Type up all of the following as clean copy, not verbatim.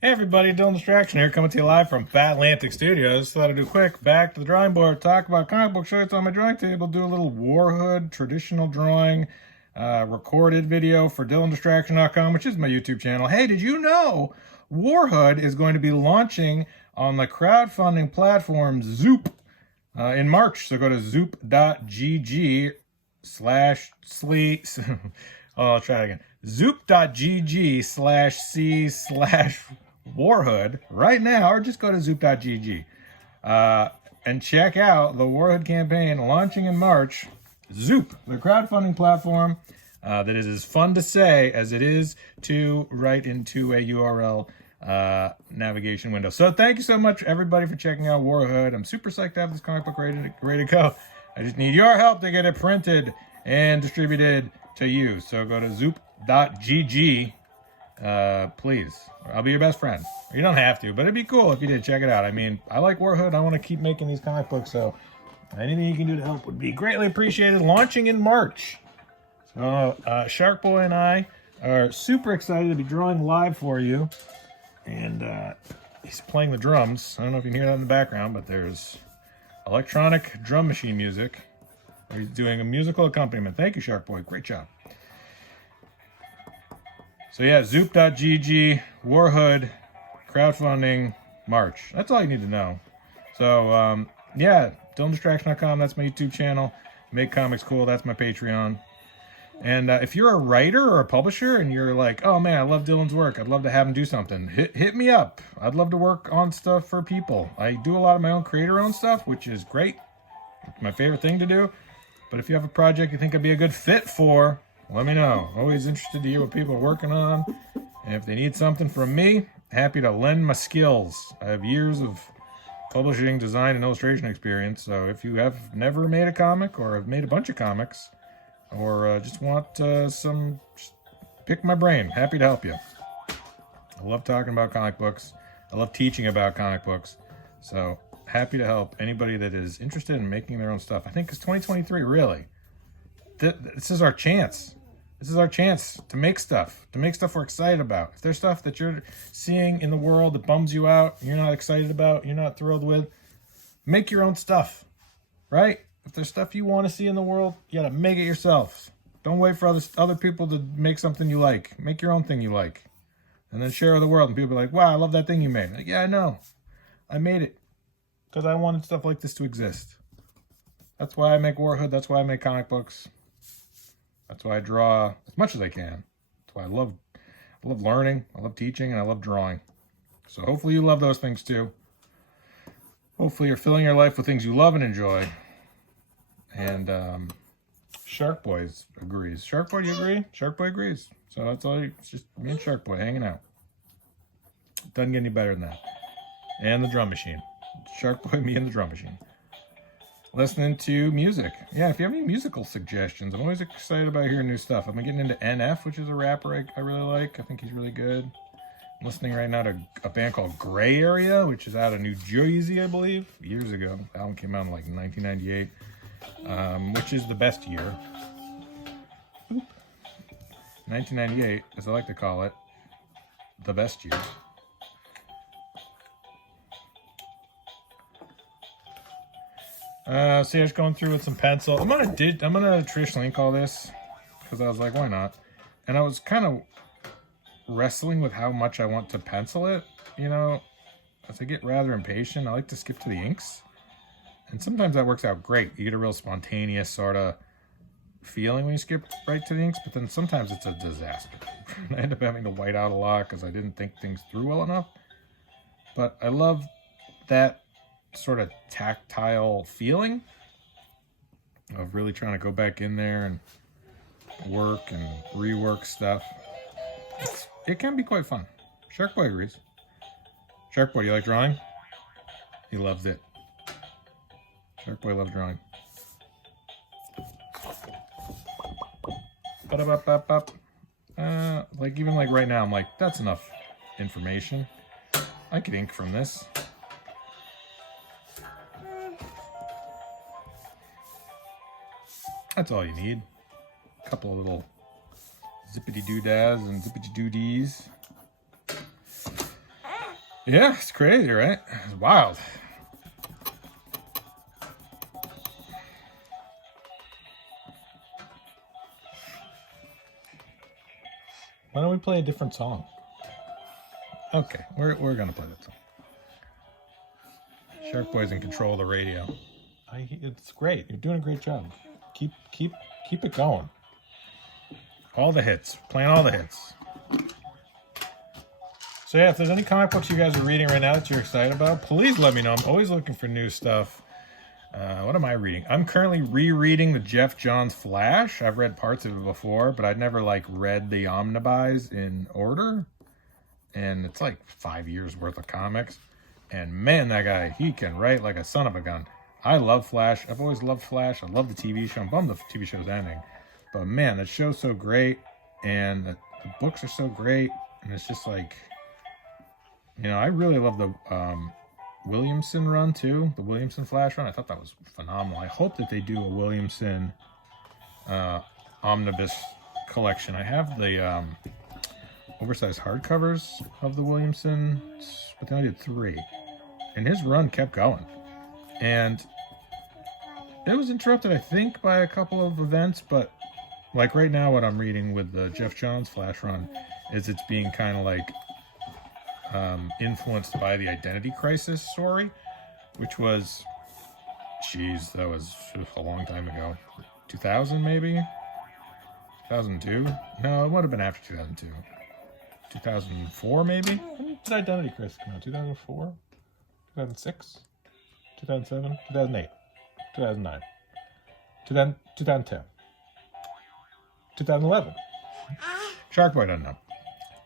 Hey everybody, Dylan Distraction here, coming to you live from Fat Atlantic Studios. Thought I'd do a quick back to the drawing board, talk about comic book shirts on my drawing table, do a little WARHOOD traditional drawing, recorded video for DylanDistraction.com, which is my YouTube channel. Hey, did you know WARHOOD is going to be launching on the crowdfunding platform ZOOP in March? So go to zoop.gg slash sleep. Oh, I'll try it again. zoop.gg/c/WARHOOD right now, or just go to zoop.gg and check out the WARHOOD campaign launching in March. Zoop, the crowdfunding platform that is as fun to say as it is to write into a URL navigation window. So thank you so much, everybody, for checking out WARHOOD. I'm super psyched to have this comic book ready to go. I just need your help to get it printed and distributed to you. So go to zoop.gg, please. I'll be your best friend. You don't have to, but it'd be cool if you did. Check it out. I mean, I like WARHOOD. I want to keep making these comic books, so anything you can do to help would be greatly appreciated. Launching in March. So Shark Boy and I are super excited to be drawing live for you. And he's playing the drums. I don't know if you can hear that in the background, but there's electronic drum machine music. He's doing a musical accompaniment. Thank you, Shark Boy. Great job. So yeah, zoop.gg, WARHOOD, crowdfunding, March. That's all you need to know. So yeah, DylanDistraction.com, that's my YouTube channel. Make Comics Cool, that's my Patreon. And if you're a writer or a publisher and you're like, oh man, I love Dylan's work, I'd love to have him do something, hit me up. I'd love to work on stuff for people. I do a lot of my own creator-owned stuff, which is great. It's my favorite thing to do. But if you have a project you think I'd be a good fit for, let me know. Always interested to hear what people are working on. And if they need something from me, happy to lend my skills. I have years of publishing, design, and illustration experience. So if you have never made a comic or have made a bunch of comics or just want just pick my brain, happy to help you. I love talking about comic books. I love teaching about comic books. So happy to help anybody that is interested in making their own stuff. I think it's 2023, really. This is our chance. This is our chance to make stuff we're excited about. If there's stuff that you're seeing in the world that bums you out, you're not excited about, you're not thrilled with, make your own stuff, right? If there's stuff you want to see in the world, you gotta make it yourself. Don't wait for other people to make something you like. Make your own thing you like. And then share with the world. And people are like, wow, I love that thing you made. Like, yeah, I know. I made it because I wanted stuff like this to exist. That's why I make WARHOOD. That's why I make comic books. That's why I draw as much as I can. That's why I love learning, I love teaching, and I love drawing. So hopefully you love those things too. Hopefully you're filling your life with things you love and enjoy. And Shark Boy agrees. Shark Boy, do you agree? Shark Boy agrees. So that's all. It's just me and Shark Boy hanging out. Doesn't get any better than that. And the drum machine. Shark Boy, me, and the drum machine. Listening to music. Yeah, if you have any musical suggestions, I'm always excited about hearing new stuff. I've been getting into NF, which is a rapper I really like. I think he's really good. I'm listening right now to a band called Gray Area, which is out of New Jersey, I believe, years ago. The album came out in like 1998, which is the best year. 1998, as I like to call it, the best year. See, I was going through with some pencil. I'm gonna traditional ink all this because I was like, why not? And I was kind of wrestling with how much I want to pencil it. You know, as I get rather impatient, I like to skip to the inks, and sometimes that works out great. You get a real spontaneous sort of feeling when you skip right to the inks, but then sometimes it's a disaster. I end up having to white out a lot because I didn't think things through well enough. But I love that sort of tactile feeling of really trying to go back in there and work and rework stuff. It can be quite fun. Shark Boy agrees. Shark Boy, do you like drawing? He loves it. Shark Boy loves drawing. Like even like right now, I'm like, that's enough information. I could ink from this. That's all you need. A couple of little zippity doodads and zippity doodees. Yeah, it's crazy, right? It's wild. Why don't we play a different song? Okay, we're gonna play that song. Shark Boy's in control of the radio. It's great. You're doing a great job. Keep it going. All the hits. Playing all the hits. So yeah, if there's any comic books you guys are reading right now that you're excited about, please let me know. I'm always looking for new stuff. What am I reading? I'm currently rereading the Jeff Johns Flash. I've read parts of it before, but I'd never like read the omnibus in order. And it's like 5 years worth of comics. And man, that guy, he can write like a son of a gun. I love Flash. I've always loved Flash. I love the TV show. I'm bummed the TV show's ending. But man, that show's so great. And the books are so great. And it's just like, you know, I really love the Williamson run too. The Williamson Flash run. I thought that was phenomenal. I hope that they do a Williamson omnibus collection. I have the oversized hardcovers of the Williamson, but they only did 3. And his run kept going. And it was interrupted, I think, by a couple of events, but like right now what I'm reading with the Jeff Johns Flash run is it's being kind of like influenced by the Identity Crisis story, which was, geez, that was a long time ago. 2000 maybe? 2002? No, it would have been after 2002. 2004 maybe? When did Identity Crisis come out? 2004? 2006? 2007? 2008? 2009? 2010? 2011? Shark Boy doesn't know.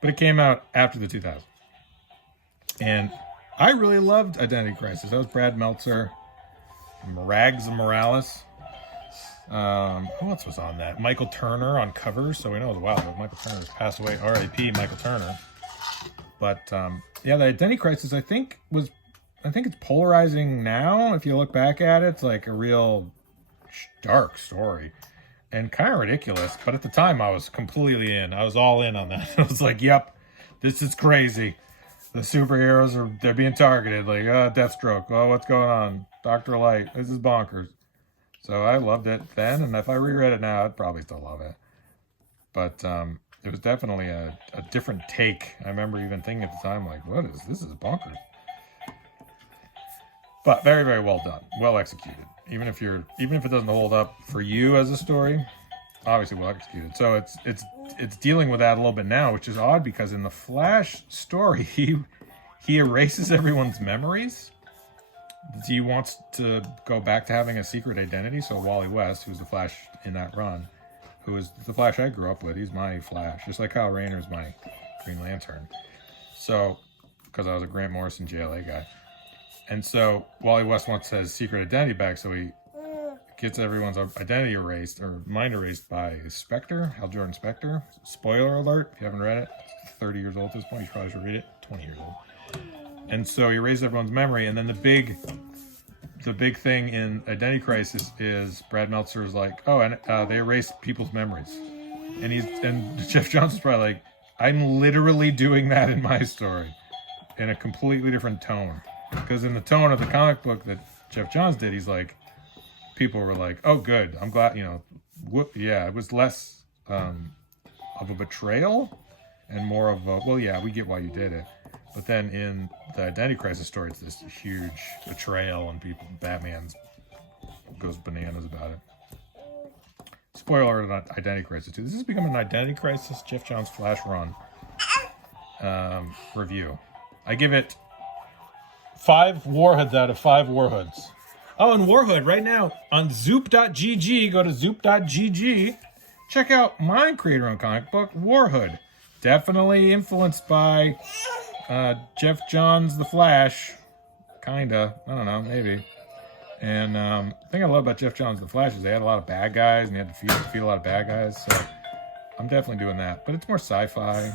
But it came out after the 2000s. And I really loved Identity Crisis. That was Brad Meltzer, Rags and Morales. Who else was on that? Michael Turner on covers. So we know it was a while ago. Michael Turner's passed away. R.I.P. Michael Turner. But yeah, the Identity Crisis, I think it's polarizing now. If you look back at it, it's like a real dark story and kind of ridiculous. But at the time, I was completely in. I was all in on that. I was like, yep, this is crazy. The superheroes they're being targeted. Like, Deathstroke. Oh, what's going on? Dr. Light. This is bonkers. So I loved it then, and if I reread it now, I'd probably still love it. But it was definitely a different take. I remember even thinking at the time, like, this is bonkers. But very, very well done. Well executed. Even if it doesn't hold up for you as a story, obviously well executed. So it's dealing with that a little bit now, which is odd because in the Flash story, he erases everyone's memories. He wants to go back to having a secret identity. So Wally West, who's the Flash in that run, who is the Flash I grew up with, he's my Flash, just like Kyle Rayner's my Green Lantern. So, because I was a Grant Morrison JLA guy. And so Wally West wants his secret identity back, so he gets everyone's identity erased, or mind erased by Spectre, Hal Jordan Spectre. Spoiler alert, if you haven't read it, it's 30 years old at this point, you probably should read it, 20 years old. And so he erases everyone's memory, and then the big thing in Identity Crisis is Brad Meltzer is like, oh, and they erased people's memories. And Jeff Johns is probably like, I'm literally doing that in my story in a completely different tone. Because in the tone of the comic book that Jeff Johns did, he's like, people were like, oh, good. I'm glad, yeah, it was less of a betrayal and more of a, well, yeah, we get why you did it. But then in the Identity Crisis story, it's this huge betrayal and Batman goes bananas about it. Spoiler alert on Identity Crisis 2. This has become an Identity Crisis Jeff Johns Flash run review. I give it 5 Warhoods out of 5 Warhoods. Oh, and Warhood right now on zoop.gg. Go to zoop.gg. Check out my creator-owned comic book, Warhood. Definitely influenced by Jeff Johns, The Flash. Kinda. I don't know, maybe. And the thing I love about Jeff Johns, The Flash is they had a lot of bad guys, and you had to feed a lot of bad guys. So I'm definitely doing that. But it's more sci-fi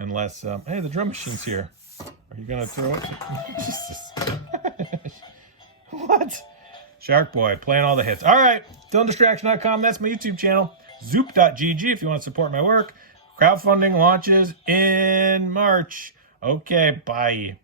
and less, hey, the drum machine's here. Are you going to throw it? Jesus. What? Shark Boy, playing all the hits. All right, DylanDistraction.com. That's my YouTube channel. Zoop.gg if you want to support my work. Crowdfunding launches in March. Okay, bye.